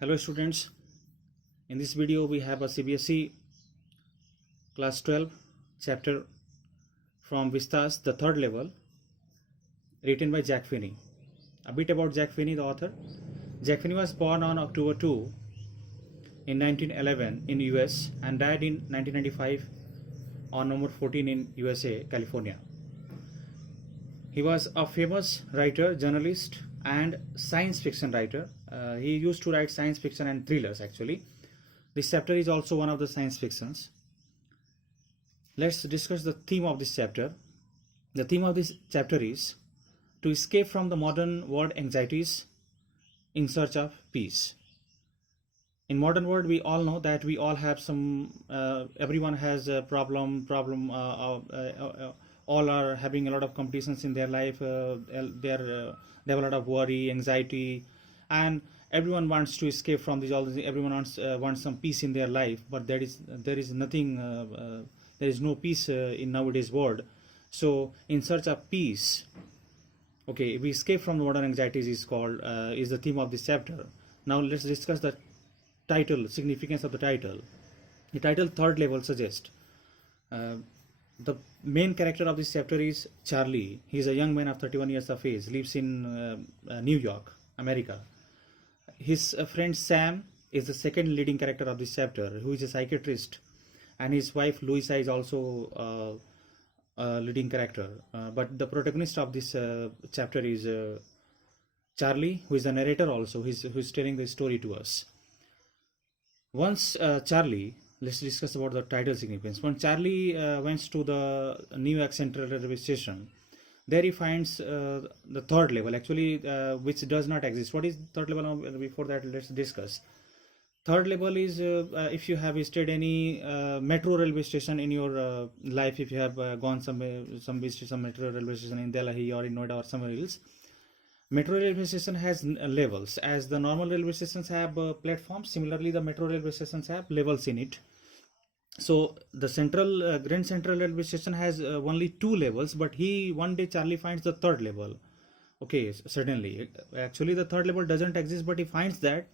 Hello students, in this video we have a CBSE class 12 chapter from Vistas, the third level, written by Jack Finney. A bit about Jack Finney, the author. Jack Finney was born on October 2 in 1911 in US and died in 1995 on November 14 in USA, California. He was a famous writer, journalist and science fiction writer. He used to write science fiction and thrillers actually. This chapter is also one of the science fictions. Let's discuss the theme of this chapter. The theme of this chapter is to escape from the modern world anxieties in search of peace. In modern world, we all know that we all have everyone has a problem. All are having a lot of competitions in their life. They have a lot of worry, anxiety, and everyone wants to escape from this. Everyone wants some peace in their life, but there is nothing. There is no peace in nowadays world. So, in search of peace, okay, we escape from the modern anxieties is the theme of this chapter. Now let's discuss the title, significance of the title. The title third level suggests the main character of this chapter is Charlie. He is a young man of 31 years of age, lives in New York, America. His friend Sam is the second leading character of this chapter, who is a psychiatrist, and his wife Louisa is also a leading character. But the protagonist of this chapter is Charlie, who is the narrator also, who is telling the story to us. Once Charlie, let's discuss about the title significance. When Charlie went to the New York Central Railway Station, there he finds the third level, actually, which does not exist. What is third level? Before that, let's discuss. Third level is if you have visited any metro railway station in your life, if you have gone some metro railway station in Delhi or in Noida or somewhere else. Metro railway station has levels. As the normal railway stations have platforms, similarly the metro railway stations have levels in it. So the Grand Central Railway Station has only two levels, but one day Charlie finds the third level. Okay, certainly. Actually, the third level doesn't exist, but he finds that,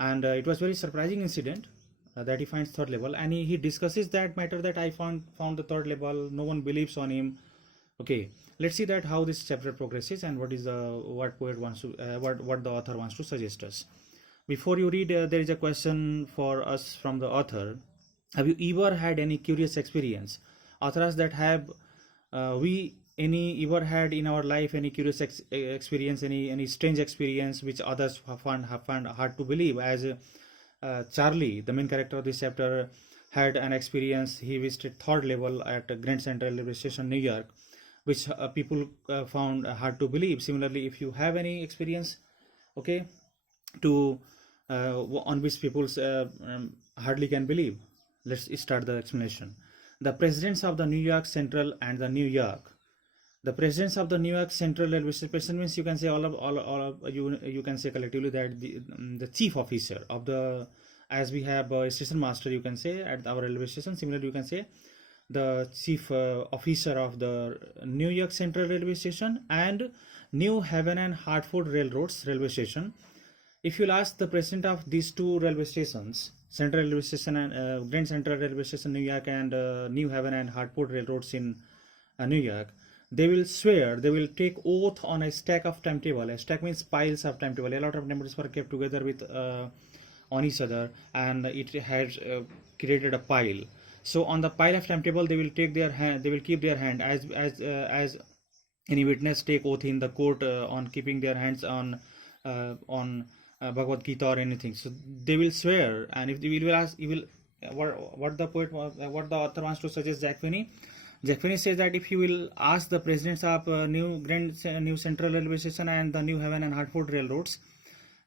and it was very surprising incident that he finds third level, and he discusses that matter that I found the third level. No one believes on him. Okay, let's see that how this chapter progresses and what the author wants to suggest us. Before you read, there is a question for us from the author. Have you ever had any curious experience? Author asks that have we ever had in our life any curious experience, any strange experience which others have found hard to believe? As Charlie, the main character of this chapter, had an experience. He visited third level at Grand Central Railway Station, New York, which people found hard to believe. Similarly, if you have any experience, okay, on which people hardly can believe, let's start the explanation. The presidents of the New York Central and the New York. The presidents of the New York Central Railway Station means you can say all of you can say collectively that the chief officer of the, as we have a station master, you can say at our railway station. Similarly, you can say the chief officer of the New York Central Railway Station and New Haven and Hartford Railroads Railway Station. If you'll ask the president of these two railway stations, Central Railway Station and Grand Central Railway Station, New York, and New Haven and Hartford Railroads in New York, they will swear, they will take oath on a stack of timetable. A stack means piles of timetable. A lot of timetables were kept together with on each other, and it has created a pile. So on the pile of timetable, they will take their hand. They will keep their hand as any witness take oath in the court on keeping their hands on Bhagavad Gita or anything. So they will swear, and if they will ask, what the author wants to suggest Jack Finney. Jack Finney says that if you will ask the presidents of New Central Railway Station and the New Haven and Hartford Railroads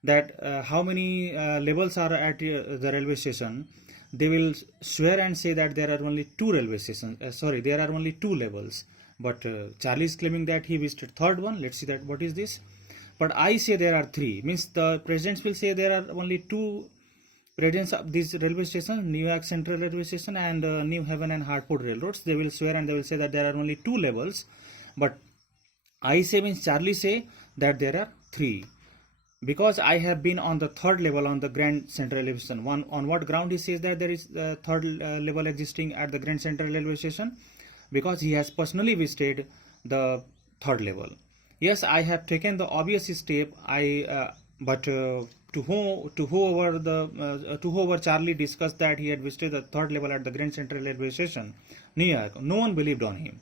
that how many levels are at the railway station, they will swear and say that there are only two railway stations. There are only two levels. But Charlie is claiming that he visited third one. Let's see that what is this. But I say there are three. Means the presidents will say there are only two presidents of these railway stations, New York Central Railway Station and New Haven and Hartford Railroads. They will swear and they will say that there are only two levels. But I say means Charlie say that there are three. because I have been on the third level on the Grand Central Railway Station. One, on what ground he says that there is the third level existing at the Grand Central Railway Station? Because he has personally visited the third level. Yes, I have taken the obvious step. But to whoever Charlie discussed that he had visited the third level at the Grand Central Railway Station, New York, no one believed on him.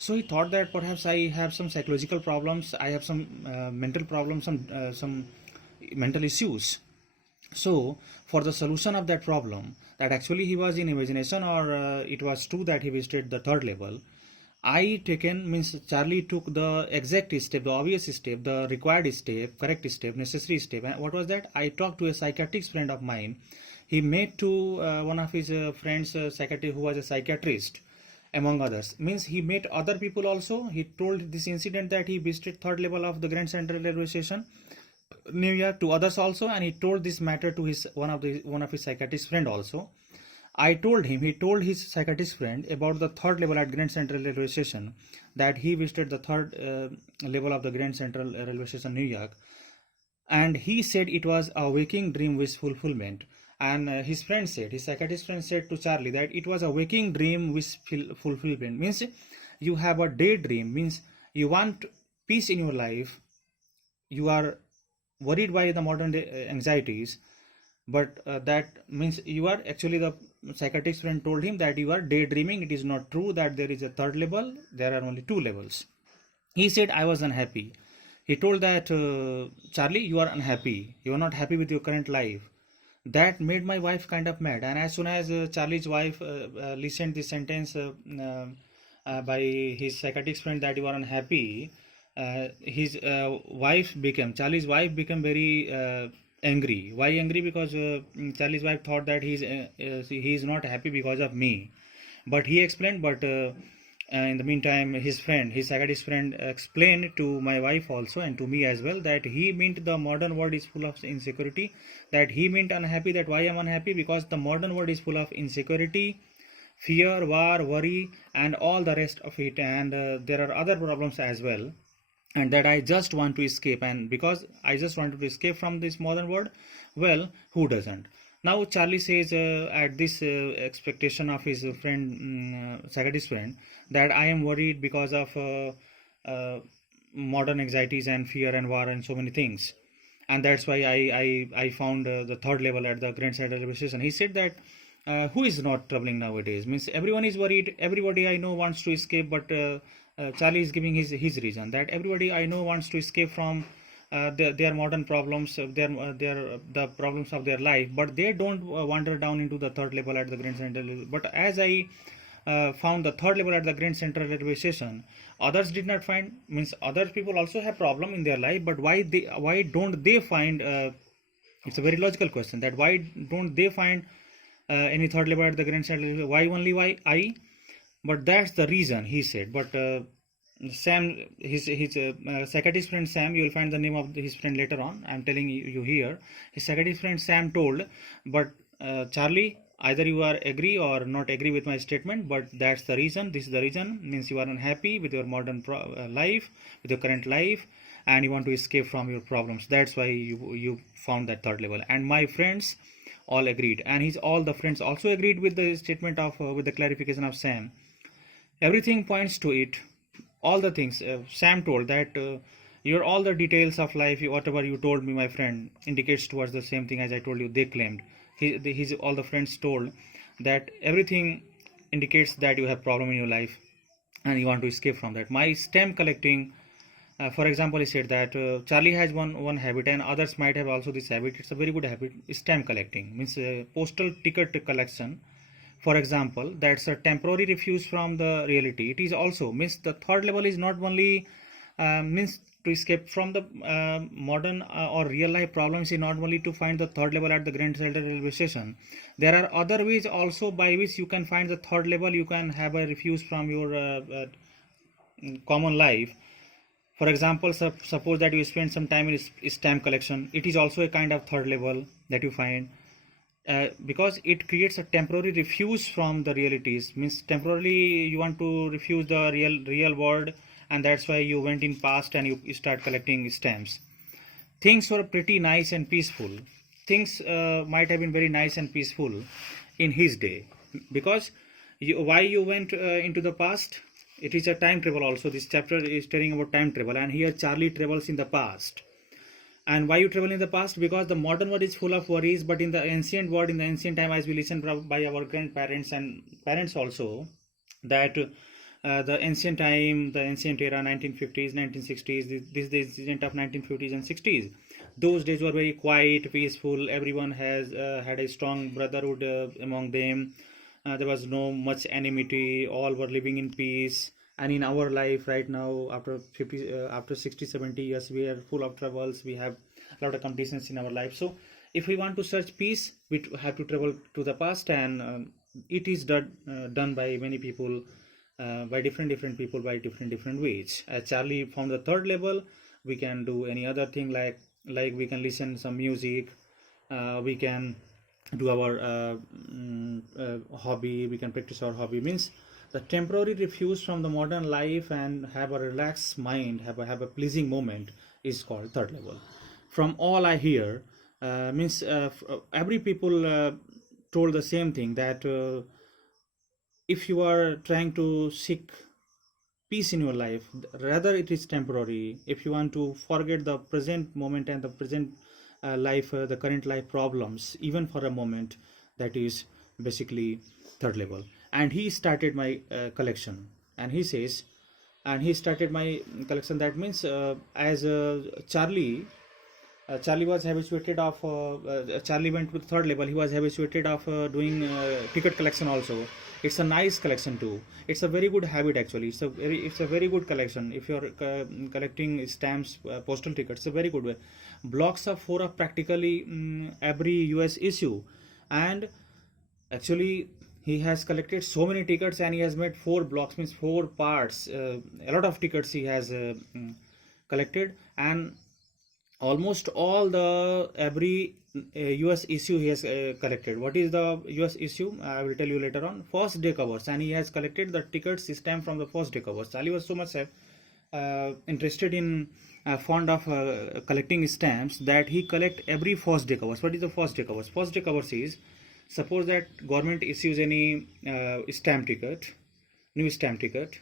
So he thought that perhaps I have some psychological problems, I have some mental problems, some mental issues. So for the solution of that problem, that actually he was in imagination or it was true that he visited the third level, Charlie took the exact step, the obvious step, the required step, correct step, necessary step. And what was that? I talked to a psychiatrist friend of mine. He met to one of his friends, psychiatrist, who was a psychiatrist, among others. Means he met other people also. He told this incident that he visited third level of the Grand Central Railway Station, New York, to others also, and he told this matter to his one of his psychiatrist friend also. I told him, he told his psychiatrist friend about the third level at Grand Central Railway Station, that he visited the third level of the Grand Central Railway Station, New York, and he said it was a waking dream wish fulfillment. And his friend said, his psychiatrist friend said to Charlie that it was a waking dream wish fulfillment. Means you have a daydream, means you want peace in your life, you are worried by the modern day anxieties, but that means you are actually, the psychiatrist friend told him that you are daydreaming. It is not true that there is a third level, there are only two levels. He said I was unhappy. He told that Charlie, you are unhappy, you are not happy with your current life. That made my wife kind of mad, and as soon as Charlie's wife listened this sentence by his psychiatrist friend that you are unhappy, his Charlie's wife became very angry. Why angry? Because Charlie's wife thought that he is not happy because of me. But he explained, but in the meantime, his psychiatrist friend, explained to my wife also and to me as well that he meant the modern world is full of insecurity, that he meant unhappy, that why I'm unhappy, because the modern world is full of insecurity, fear, war, worry, and all the rest of it, and there are other problems as well, and that I just want to escape. And because I just wanted to escape from this modern world, well, who doesn't? Now Charlie says at this expectation of his friend, psychiatrist friend, that I am worried because of modern anxieties and fear and war and so many things, and that's why I found the third level at the Grand Central Railway Station. He said that who is not troubling nowadays? Means everyone is worried. Everybody I know wants to escape, but Charlie is giving his reason that everybody I know wants to escape from their modern problems, the problems of their life, but they don't wander down into the third level at the Grand Central. But as I found the third level at the Grand Central Railway Station, others did not find. Means other people also have problem in their life, but why don't they find? It's a very logical question, that why don't they find any third level at the Grand Central? Why only I? But that's the reason, he said. But Sam, his psychiatrist friend Sam, you will find the name of his friend later on, I'm telling you here. His psychiatrist friend Sam told, but Charlie, either you are agree or not agree with my statement, but that's the reason, this is the reason, means you are unhappy with your modern life, with your current life, and you want to escape from your problems. That's why you found that third level. And my friends all agreed, and all the friends also agreed with the statement of with the clarification of Sam. Everything points to it. All the things Sam told, that your all the details of life, whatever you told me, my friend, indicates towards the same thing as I told you. They claimed, all the friends told that everything indicates that you have problem in your life and you want to escape from that. My stamp collecting, for example, he said that Charlie has one habit, and others might have also this habit. It's a very good habit. Stamp collecting means postal ticket collection. For example, that's a temporary refuge from the reality. It is also means the third level is not only means to escape from the modern or real life problems, is not only to find the third level at the Grand Central Railway Station. There are other ways also by which you can find the third level. You can have a refuge from your common life. For example, suppose that you spend some time in stamp collection. It is also a kind of third level that you find. Because it creates a temporary refuge from the realities, means temporarily you want to refuse the real world, and that's why you went in past and you start collecting stamps. things were pretty nice and peaceful. Things might have been very nice and peaceful in his day, because why you went into the past? It is a time travel also. This chapter is telling about time travel, and here Charlie travels in the past. And why you travel in the past? Because the modern world is full of worries, but in the ancient world, in the ancient time, as we listen by our grandparents and parents also, that the ancient time, the ancient era, 1950s, 1960s, this is the of 1950s and 60s. Those days were very quiet, peaceful. Everyone has had a strong brotherhood among them. There was no much enmity. All were living in peace. And in our life right now, after 50, after 60, 70 years, we are full of troubles. We have a lot of competitions in our life. So if we want to search peace, we have to travel to the past, and it is done by many people, by different people, by different ways. As Charlie found the third level, we can do any other thing, like we can listen some music, we can do our hobby, we can practice our hobby. Means the temporary refuge from the modern life and have a relaxed mind, have a pleasing moment, is called third level. From all I hear, means every people told the same thing, that if you are trying to seek peace in your life, rather it is temporary. If you want to forget the present moment and the present life, the current life problems, even for a moment, that is basically third level. And he started my collection, and he says, and he started my collection. That means as Charlie was habituated of Charlie went to the third level. He was habituated of doing ticket collection also. It's a nice collection too. It's a very good habit actually. It's a very good collection. If you're collecting stamps, postal tickets, it's a very good way. Blocks of 4 of practically every US issue, and actually he has collected so many tickets, and he has made 4 blocks, means 4 parts. A lot of tickets he has collected, and almost all the every US issue he has collected. What is the US issue? I will tell you later on. First day covers, and he has collected the tickets stamp from the first day covers. Charlie was so much interested in fond of collecting stamps, that he collect every first day covers. What is the first day covers? First day covers is, suppose that government issues any stamp ticket, new stamp ticket,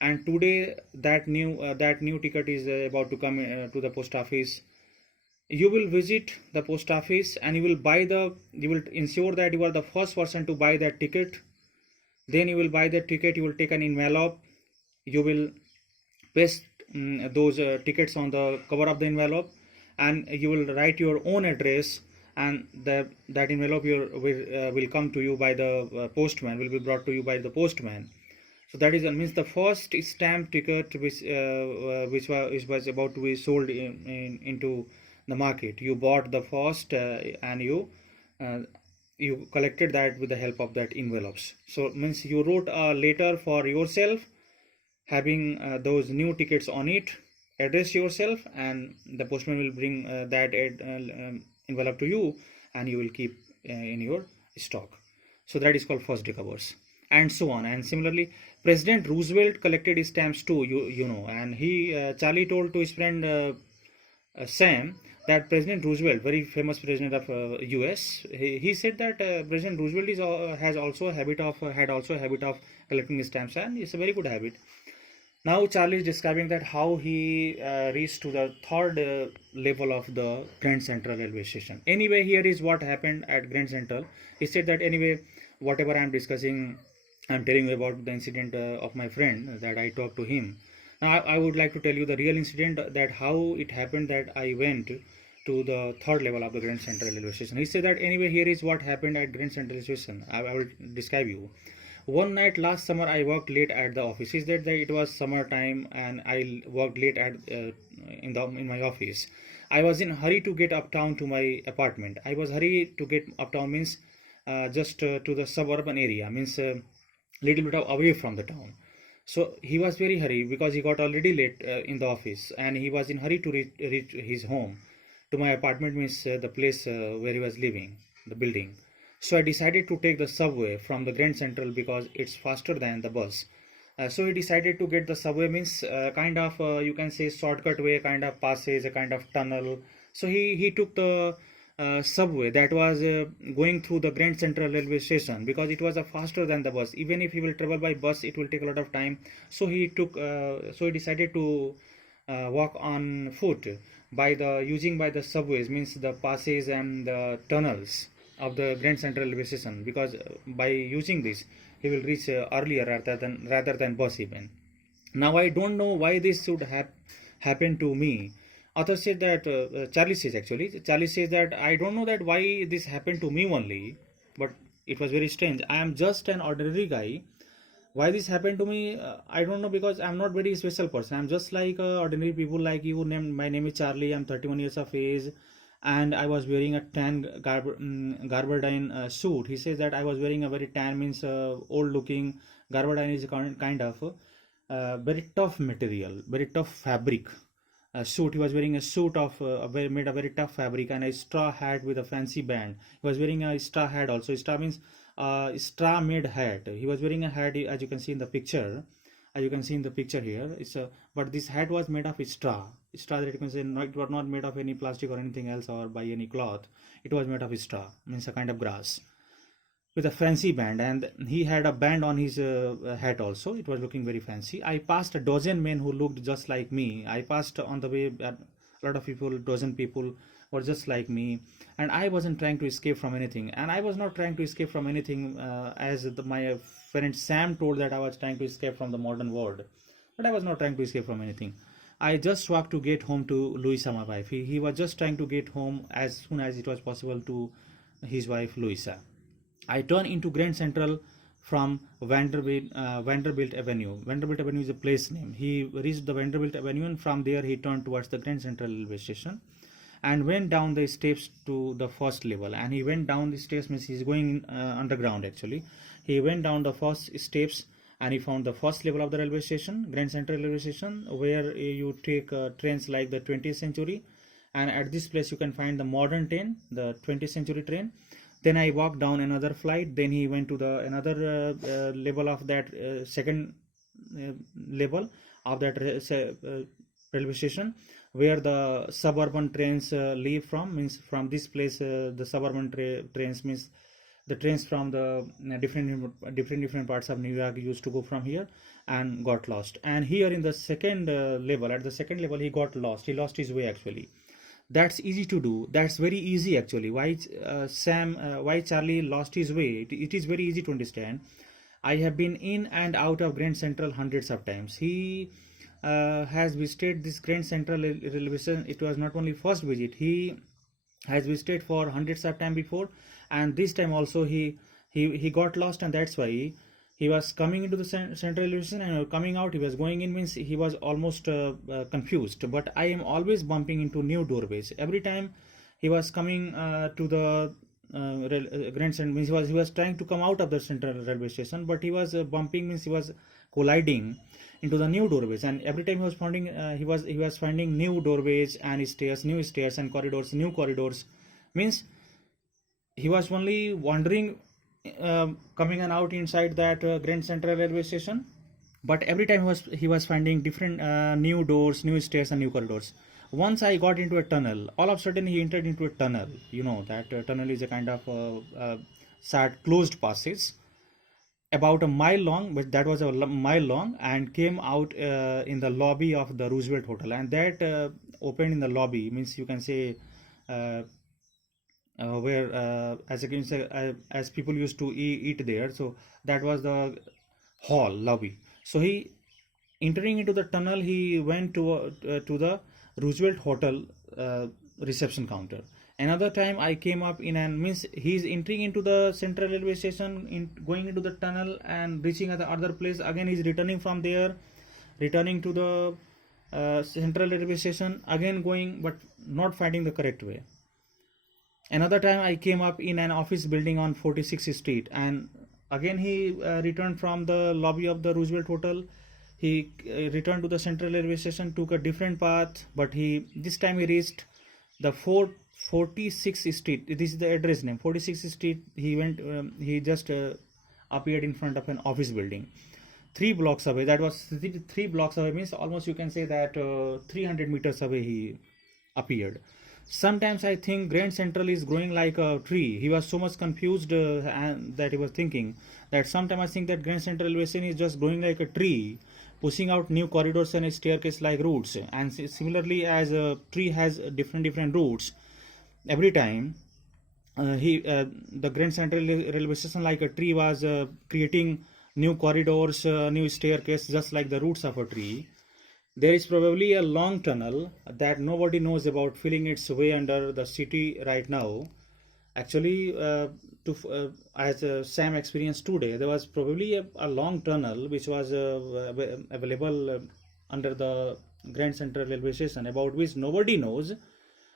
and today that new ticket is about to come to the post office. You will visit the post office, and you will ensure that you are the first person to buy that ticket. Then you will buy that ticket, you will take an envelope, you will paste those tickets on the cover of the envelope, and you will write your own address, and that envelope will come to you by the postman, will be brought to you by the postman. So that means the first stamp ticket which was about to be sold into the market. You bought the first and you collected that with the help of that envelopes. So means you wrote a letter for yourself, having those new tickets on it, address yourself, and the postman will bring that envelope to you, and you will keep in your stock. So that is called first day covers, and so on. And similarly, President Roosevelt collected his stamps too, you know, and Charlie told to his friend Sam, that President Roosevelt, very famous president of US, he said that President Roosevelt had also a habit of collecting stamps, and it's a very good habit. Now Charlie is describing that how he reached to the third level of the Grand Central railway station. Anyway, here is what happened at Grand Central. He said that anyway, whatever I am discussing, I am telling you about the incident of my friend, that I talked to him. Now I would like to tell you the real incident, that how it happened that I went to the third level of the Grand Central railway station. He said that anyway, here is what happened at Grand Central station. I will describe you. One night last summer, I worked late at the office. He said that it was summer time, and I worked late at in my office. I was in a hurry to get uptown to my apartment. I was hurry to get uptown means just to the suburban area, means little bit away from the town. So he was very hurry because he got already late in the office, and he was in hurry to reach his home. To my apartment means the place where he was living, the building. So I decided to take the subway from the Grand Central because it's faster than the bus. So he decided to get the subway, means kind of you can say shortcut way, kind of passage, a kind of tunnel. So he took the subway that was going through the Grand Central Railway Station, because it was faster than the bus. Even if he will travel by bus, it will take a lot of time. So he decided to walk on foot by the using by the subways, means the passages and the tunnels of the Grand Central Railway Station, because by using this he will reach earlier rather than bus even. Now I don't know why this should happen to me. Author said that Charlie says that I don't know that why this happened to me only, but it was very strange. I am just an ordinary guy. Why this happened to me, I don't know, because I'm not very special person. I'm just like ordinary people like you. My name is Charlie. I'm 31 years of age, and I was wearing a tan garbardine suit. He says that I was wearing a very tan, means old looking. Garbardine is a kind of very tough material, very tough fabric. Suit. He was wearing a suit of made of very tough fabric, and a straw hat with a fancy band. He was wearing a straw hat also. Straw means straw made hat. He was wearing a hat, as you can see in the picture. As you can see in the picture here, but this hat was made of straw. Straw that you can say, it was not made of any plastic or anything else or by any cloth. It was made of straw, means a kind of grass, with a fancy band, and he had a band on his hat also. It was looking very fancy. I passed a dozen men who looked just like me. I passed on the way a lot of people, dozen people were just like me, and I wasn't trying to escape from anything. And I was not trying to escape from anything, as my friend Sam told that I was trying to escape from the modern world, but I was not trying to escape from anything. I just walked to get home to Louisa, my wife. He was just trying to get home as soon as it was possible to his wife Louisa. I turned into Grand Central from Vanderbilt Avenue. Vanderbilt Avenue is a place name. He reached the Vanderbilt Avenue, and from there he turned towards the Grand Central Railway Station and went down the steps to the first level. And he went down the steps, means he's going underground actually. He went down the first steps and he found the first level of the railway station, Grand Central Railway Station, where you take trains like the 20th century. And at this place you can find the modern train, the 20th century train. Then I walked down another flight. Then he went to the another level of that second level of that railway station, where the suburban trains leave from. Means from this place, the suburban trains, means the trains from the different parts of New York used to go from here and got lost. And here in the second level, at the second level, he got lost. He lost his way actually. That's easy to do. That's very easy actually. Why Charlie lost his way? It is very easy to understand. I have been in and out of Grand Central hundreds of times. He has visited this Grand Central Railway Station. It was not only first visit. He has visited for hundreds of times before, and this time also he got lost, and that's why he was coming into the central railway station and coming out. He was going in, means he was almost confused. But I am always bumping into new doorways every time he was coming to the Grand Central. Means he was trying to come out of the central railway station, but he was bumping, means he was colliding into the new doorways. And every time he was finding he was finding new doorways and new stairs and corridors, new corridors. Means he was only wandering, coming and out inside that Grand Central Railway Station, but every time he was finding different new doors, new stairs, and new corridors. Once I got into a tunnel. All of a sudden he entered into a tunnel. You know that tunnel is a kind of sad closed passage, about a mile long, but that was a mile long, and came out in the lobby of the Roosevelt Hotel. And that opened in the lobby, means you can say where as again as people used to eat there. So that was the hall lobby. So he entering into the tunnel, he went to the Roosevelt Hotel reception counter. Another time I came up in, and means he's entering into the central railway station, going into the tunnel and reaching at the other place. Again he's returning from there, returning to the central railway station, again going, but not finding the correct way. Another time I came up in an office building on 46th Street, and again he returned from the lobby of the Roosevelt Hotel. He returned to the central railway station, took a different path, but this time he reached the 46th Street. This is the address name, 46th Street. He went. He just appeared in front of an office building. 3 blocks away. That was 3 blocks away, means almost you can say that 300 meters away he appeared. Sometimes I think Grand Central is growing like a tree. He was so much confused, and that he was thinking that sometimes I think that Grand Central Railway Station is just growing like a tree, pushing out new corridors and a staircase like roots. And similarly, as a tree has different roots, every time the Grand Central Railway Station, like a tree, was creating new corridors, new staircase, just like the roots of a tree. There is probably a long tunnel that nobody knows about, filling its way under the city right now. Actually, as Sam experienced today, there was probably a long tunnel which was available under the Grand Central Railway Station, about which nobody knows,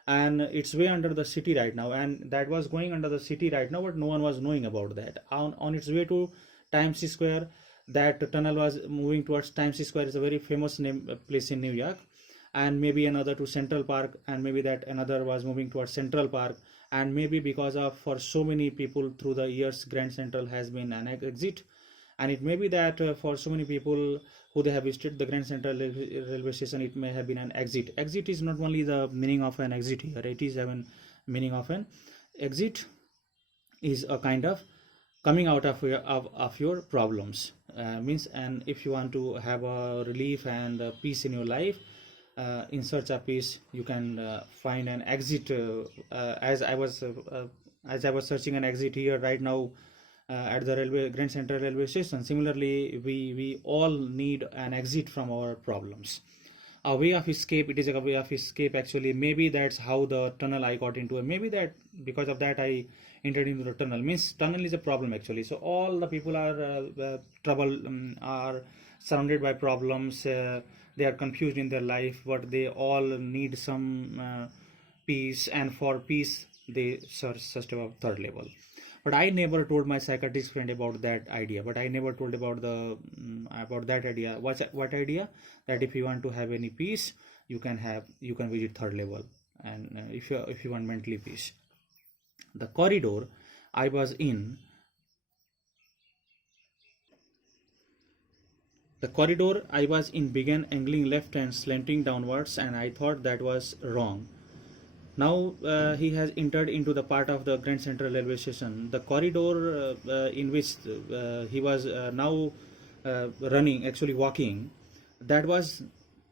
and it's way under the city right now, and that was going under the city right now, but no one was knowing about that. On its way to Times Square, that tunnel was moving towards Times Square. Is a very famous place in New York, and maybe another to Central Park, and maybe that another was moving towards Central Park. And maybe because of, for so many people through the years, Grand Central has been an exit, and it may be that for so many people who they have visited the Grand Central Railway Station, it may have been an exit. Exit is not only the meaning of an exit here, it is even meaning of an exit is a kind of coming out of your problems, means. And if you want to have a relief and a peace in your life, in search of peace, you can find an exit. As I was searching an exit here right now at the Grand Central Railway Station. Similarly, we all need an exit from our problems, a way of escape. It is a way of escape actually. Maybe that's how the tunnel I got into, and maybe that because of that I entered into the tunnel, means tunnel is a problem actually. So all the people are are surrounded by problems. They are confused in their life, but they all need some peace, and for peace they search about third level. But I never told my psychiatrist friend about that idea. But I never told about about that idea. What idea? That if you want to have any peace, you can visit third level, and if you want mentally peace. The corridor I was in, began angling left and slanting downwards, and I thought that was wrong. Now he has entered into the part of the Grand Central Railway Station. The corridor in which he was now running, actually walking, that was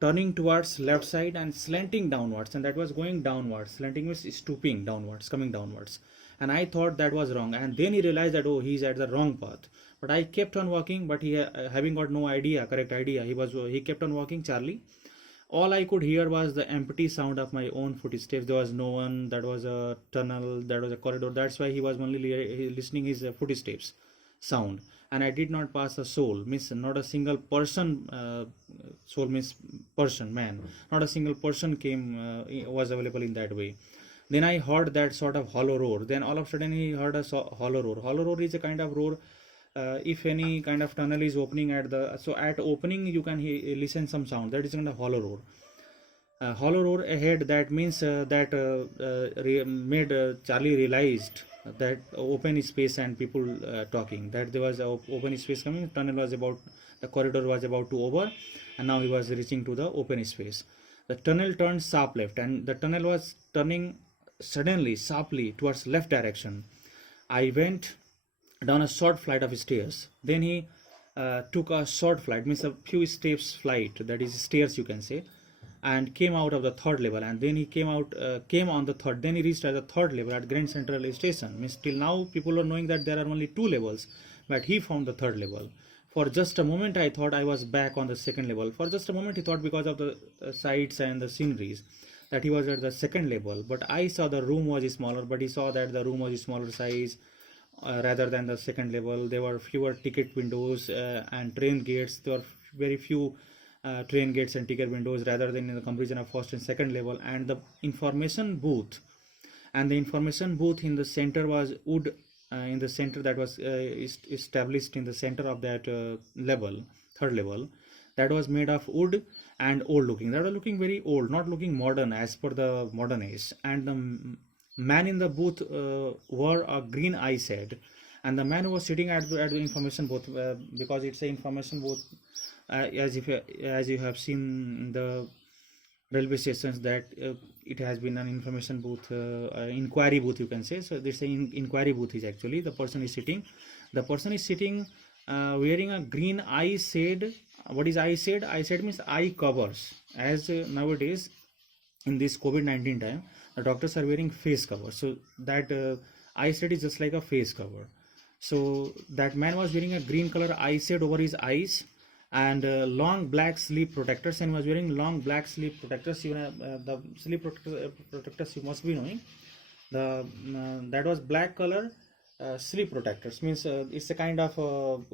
turning towards left side and slanting downwards, and that was going downwards. Slanting means stooping downwards, coming downwards. And I thought that was wrong. And then he realized that, oh, he's at the wrong path. But I kept on walking, but he having got no correct idea, he kept on walking, Charlie. All I could hear was the empty sound of my own footsteps. There was no one. That was a tunnel. That was a corridor. That's why he was only listening his footsteps sound. And I did not pass a soul. Means not a single person. Soul means person, man. Not a single person was available in that way. Then I heard that sort of hollow roar. Then all of a sudden he heard a hollow roar. Hollow roar is a kind of roar. If any kind of tunnel is opening at opening, you can listen some sound. That is kind of hollow roar. Hollow roar ahead. That means that made Charlie realized that open space and people talking. That there was open space coming. The corridor was about to over, and now he was reaching to the open space. The tunnel turned sharp left, and the tunnel was turning suddenly, sharply towards left direction. I went down a short flight of stairs. Then he took a short flight, means a few steps flight, that is stairs you can say, and came out of the third level. And then he came on the third. Then he reached at the third level at Grand Central Station. Means till now people are knowing that there are only 2 levels, but he found the third level. For just a moment I thought I was back on the second level. For just a moment he thought, because of the sights and the sceneries, that he was at the second level. But I saw the room was smaller, but he saw that the room was smaller size. Rather than the second level, there were fewer ticket windows and train gates. There were very few train gates and ticket windows rather than in the comparison of first and second level. And the information booth in the center was wood. In the center, that was established in the center of that third level, that was made of wood and old looking. That was looking very old, not looking modern as per the modern age. And the man in the booth wore a green eye shade, and the man who was sitting at the information booth, because it's a information booth, as you have seen in the railway stations, that it has been an information booth, inquiry booth, you can say. So this inquiry booth is actually the person is sitting. The person is sitting wearing a green eye shade. What is eye shade? Eye shade means eye covers. As nowadays in this COVID-19 time, the doctors are wearing face cover. So that eye shade is just like a face cover. So that man was wearing a green color eye shade over his eyes, and long black sleeve protectors, and was wearing long black sleeve protectors. Even the sleeve protectors you must be knowing. The that was black color sleeve protectors, means it's a kind of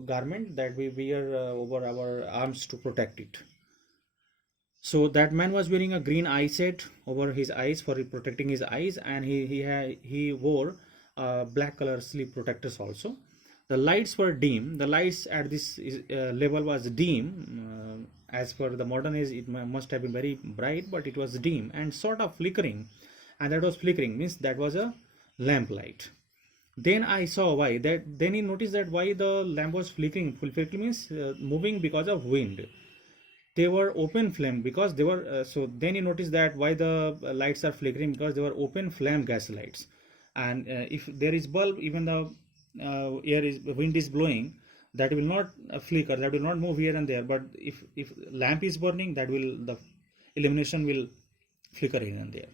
garment that we wear over our arms to protect it. So that man was wearing a green eye set over his eyes for protecting his eyes, and he wore black color sleeve protectors also. The lights were dim. The lights at this level was dim. As per the modern age, it must have been very bright, but it was dim and sort of flickering. And that was flickering means that was a lamp light. Then I saw why. Then he noticed that why the lamp was flickering. Flickering means moving because of wind. They were open flame because they were. So then he noticed that why the lights are flickering, because they were open flame gas lights. And if there is bulb, even the wind is blowing, that will not flicker, that will not move here and there. But if lamp is burning, that will, the illumination will flicker here and there.